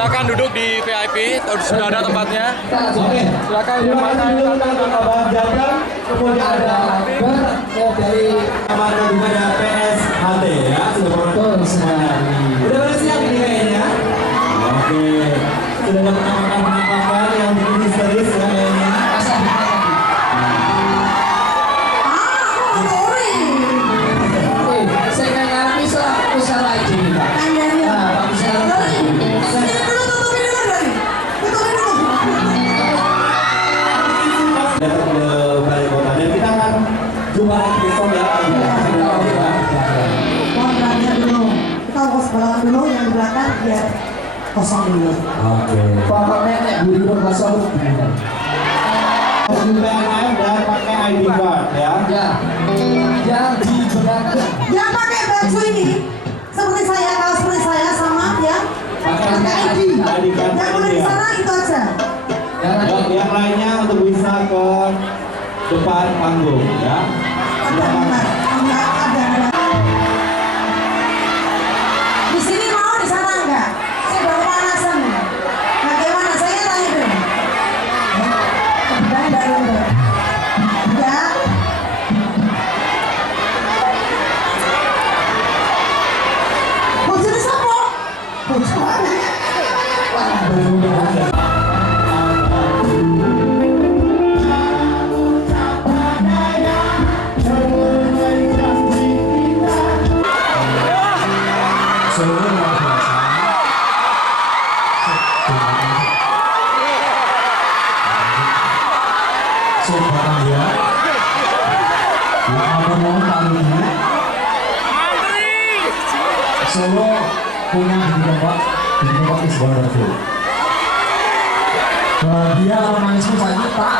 Silakan duduk di VIP, sudah ada tempatnya. Oke. Silakan Terima kasih dulu untuk Abang Jateng. Kemudian ada dari Amanda juga ada PSHT ya. Sudah betul sekali. Udah pada siap ini kayaknya. Oke. Sudah dapat penampakan yang bikin histeris ya kayaknya. Jumpa lagi besok ya. Belakang dulu, yang di belakang biar kosong dulu. Oke. Pokoknya nek buru kosong. PNM dan pakai ID card ya. Ya. Yang di belakang. Yang pakai baju ini seperti saya, kalau seperti saya sama ya. Pakai ID. Yang udah di sana itu aja. Yang lainnya untuk bisa ke depan panggung ya. Di sini mau, di sana enggak? Saya baru panasan. Bagaimana? Saya tanya dulu. Enggak. Bojone sapa? Bojone. Sobat ya, yang ngomong kali ini, Solo punya di tempat is wonderful. Dia romanisme saja tak